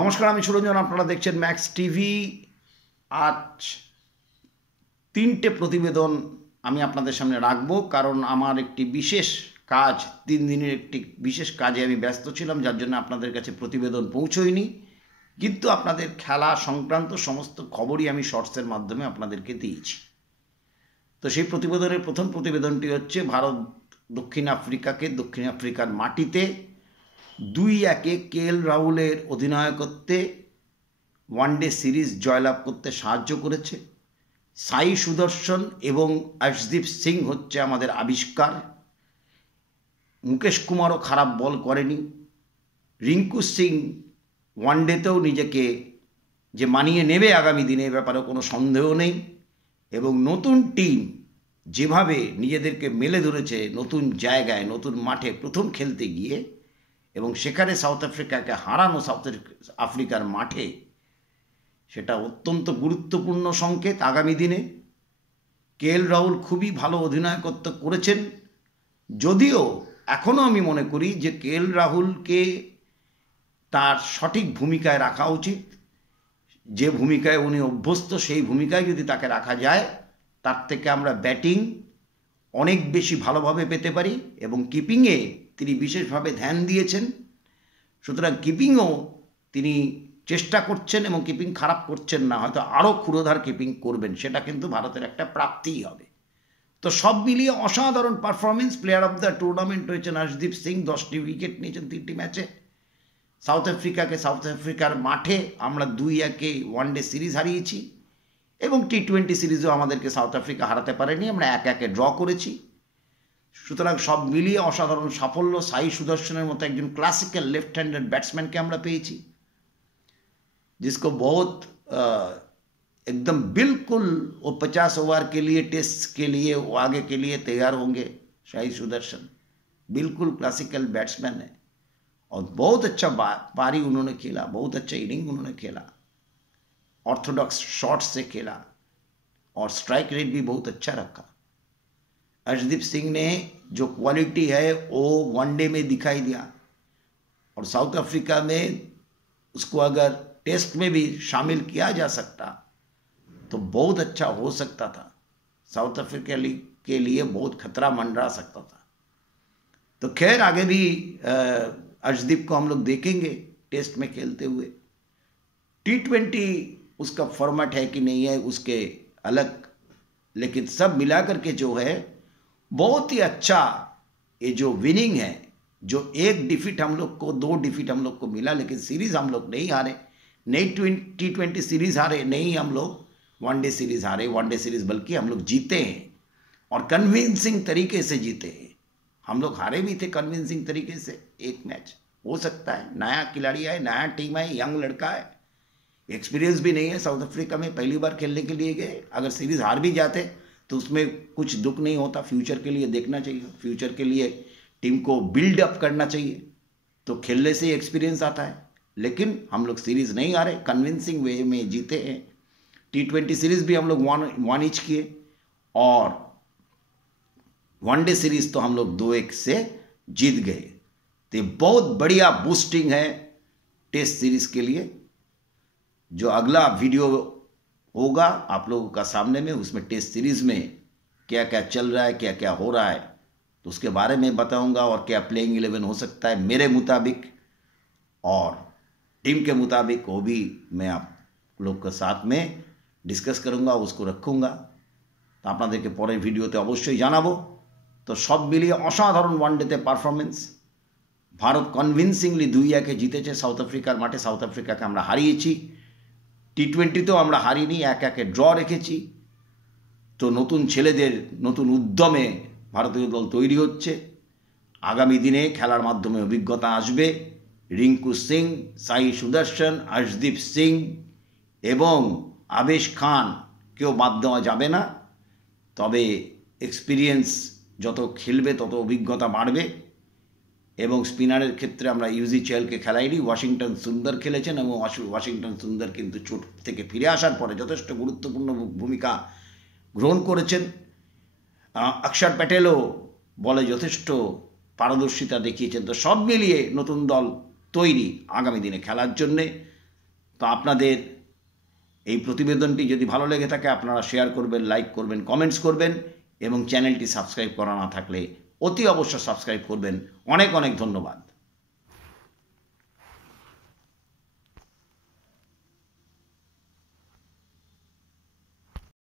নমস্কার, আমি সুরঞ্জন। আপনারা দেখছেন ম্যাক্স টিভি। আজ তিনটে প্রতিবেদন আমি আপনাদের সামনে রাখবো, কারণ আমার একটি বিশেষ কাজ, 3 দিনের একটি বিশেষ কাজে আমি ব্যস্ত ছিলাম, যার জন্য আপনাদের কাছে প্রতিবেদন পৌঁছয়নি। কিন্তু আপনাদের খেলা সংক্রান্ত সমস্ত খবরই আমি শর্টসের মাধ্যমে আপনাদেরকে দিয়েছি। তো সেই প্রতিবেদনের প্রথম প্রতিবেদনটি হচ্ছে ভারত দক্ষিণ আফ্রিকার মাটিতে 2-1 কেএল রাহুলের অধিনায়কত্বে ওয়ানডে সিরিজ জয়লাভ করতে সাহায্য করেছে। সাই সুদর্শন এবং অর্শদীপ সিং হচ্ছে আমাদের আবিষ্কার। মুকেশ কুমারও খারাপ বল করেনি। রিঙ্কু সিং ওয়ানডেতেও নিজেকে যে মানিয়ে নেবে আগামী দিনে, এ ব্যাপারে কোনো সন্দেহ নেই। এবং নতুন টিম যেভাবে নিজেদেরকে মেলে ধরেছে নতুন জায়গায়, নতুন মাঠে প্রথম খেলতে গিয়ে, এবং সেখানে সাউথ আফ্রিকাকে হারানো সাউথ আফ্রিকার মাঠে, সেটা অত্যন্ত গুরুত্বপূর্ণ সংকেত আগামী দিনে। কেএল রাহুল খুবই ভালো অধিনায়কত্ব করেছেন, যদিও এখনও আমি মনে করি যে কেএল রাহুলকে তার সঠিক ভূমিকায় রাখা উচিত। যে ভূমিকায় উনি অভ্যস্ত, সেই ভূমিকায় যদি তাকে রাখা যায়, তার থেকে আমরা ব্যাটিং অনেক বেশি ভালোভাবে পেতে পারি। এবং কিপিংয়ে তিনি বিশেষভাবে ধ্যান দিয়েছেন, সুতরাং কিপিংও তিনি চেষ্টা করছেন এবং কিপিং খারাপ করছেন না, হয়তো আরও ক্ষুরোধার কিপিং করবেন, সেটা কিন্তু ভারতের একটা প্রাপ্তিই হবে। তো সব মিলিয়ে অসাধারণ performance. Player of the tournament হয়েছেন অর্শদীপ সিং, 10টি উইকেট নিয়েছেন 3টি ম্যাচে। সাউথ আফ্রিকার মাঠে আমরা 2-1 ওয়ানডে সিরিজ হারিয়েছি, এবং টি20 সিরিজও আমাদেরকে সাউথ আফ্রিকা হারাতে পারেনি, আমরা 1-1 ড্র করেছি। সুতরাং সব মিলিয়ে অসাধারণ সাফল্য। সাই সুদর্শনের মতো একজন ক্লাসিক্যাল लेफ्ट हैंडेड ব্যাটসম্যানকে আমরা পেয়েছি, जिसको बहुत एकदम बिल्कुल वो 50 ओवर के लिए, टेस्ट के लिए, वो आगे के लिए तैयार होंगे। साई सुदर्शन बिल्कुल क्लासिकल बैट्समैन है और बहुत अच्छा पारी उन्होंने खेला, बहुत अच्छा इनिंग उन्होंने खेला, ऑर्थोडॉक्स शॉट से खेला और स्ट्राइक रेट भी बहुत अच्छा रखा। अर्शदीप सिंह ने जो क्वालिटी है वो वनडे में दिखाई दिया, और साउथ अफ्रीका में उसको अगर टेस्ट में भी शामिल किया जा सकता तो बहुत अच्छा हो सकता था। साउथ अफ्रीका के लिए बहुत खतरा मंडरा सकता था। तो खैर आगे भी अर्शदीप को हम लोग देखेंगे टेस्ट में खेलते हुए। टी20 उसका फॉर्मेट है कि नहीं है उसके अलग, लेकिन सब मिलाकर के जो है बहुत ही अच्छा। ये जो विनिंग है, जो 1 डिफीट हम लोग को, 2 डिफीट हम लोग को मिला, लेकिन सीरीज हम लोग नहीं हारे, नहीं टी20 सीरीज हारे, नहीं हम लोग वनडे सीरीज हारे। वनडे सीरीज बल्कि हम लोग जीते हैं, और कन्विंसिंग तरीके से जीते हैं। हम लोग हारे भी थे कन्विंसिंग तरीके से। एक मैच हो सकता है, नया खिलाड़ी है, नया टीम है, यंग लड़का है, एक्सपीरियंस भी नहीं है। साउथ अफ्रीका में पहली बार खेलने के लिए गए, अगर सीरीज हार भी जाते तो उसमें कुछ दुख नहीं होता। फ्यूचर के लिए देखना चाहिए, फ्यूचर के लिए टीम को बिल्ड अप करना चाहिए, तो खेलने से एक्सपीरियंस आता है। लेकिन हम लोग सीरीज नहीं हारे, कन्विंसिंग वे में जीते हैं। टी20 सीरीज भी हम लोग 1-1 किए, और वनडे सीरीज तो हम लोग 2-1 से जीत गए। तो बहुत बढ़िया बूस्टिंग है टेस्ट सीरीज के लिए। जो अगला वीडियो होगा आप लोगों का सामने में, उसमें टेस्ट सीरीज में क्या क्या चल रहा है, क्या क्या हो रहा है, तो उसके बारे में बताऊंगा, और क्या प्लेइंग 11 हो सकता है मेरे मुताबिक और टीम के मुताबिक, वो भी मैं आप लोग के साथ में डिस्कस करूंगा, उसको रखूंगा। तो আপনাদেরকে পরের ভিডিওতে অবশ্যই জানাবো। তো সব মিলিয়ে অসাধারণ ওয়ানডেতে পারফরমেন্স। ভারত কনভিন্সিংলি 2-1 জিতেছে সাউথ আফ্রিকার মাঠে। সাউথ আফ্রিকাকে আমরা হারিয়েছি, টি20তেও আমরা হারিনি, 1-1 ড্র রেখেছি। তো নতুন ছেলেদের নতুন উদ্যমে ভারতীয় দল তৈরি হচ্ছে। আগামী দিনে খেলার মাধ্যমে অভিজ্ঞতা আসবে। রিঙ্কু সিং, সাই সুদর্শন, অর্শদীপ সিং এবং আবেশ খানকেও বাদ দেওয়া যাবে না। তবে এক্সপিরিয়েন্স যত খেলবে তত অভিজ্ঞতা বাড়বে। এবং স্পিনারের ক্ষেত্রে আমরা ইউজি চেহলকে খেলাইনি, ওয়াশিংটন সুন্দর খেলেছেন, এবং ওয়াশিংটন সুন্দর কিন্তু চোট থেকে ফিরে আসার পরে যথেষ্ট গুরুত্বপূর্ণ ভূমিকা গ্রহণ করেছেন। অক্ষর প্যাটেলও বলে যথেষ্ট পারদর্শিতা দেখিয়েছেন। তো সব মিলিয়ে নতুন দল তৈরি আগামী দিনে খেলার জন্যে। তো আপনাদের এই প্রতিবেদনটি যদি ভালো লেগে থাকে আপনারা শেয়ার করবেন, লাইক করবেন, কমেন্টস করবেন এবং চ্যানেলটি সাবস্ক্রাইব করা না থাকলে অতি অবশ্য সাবস্ক্রাইব করবেন। অনেক অনেক ধন্যবাদ।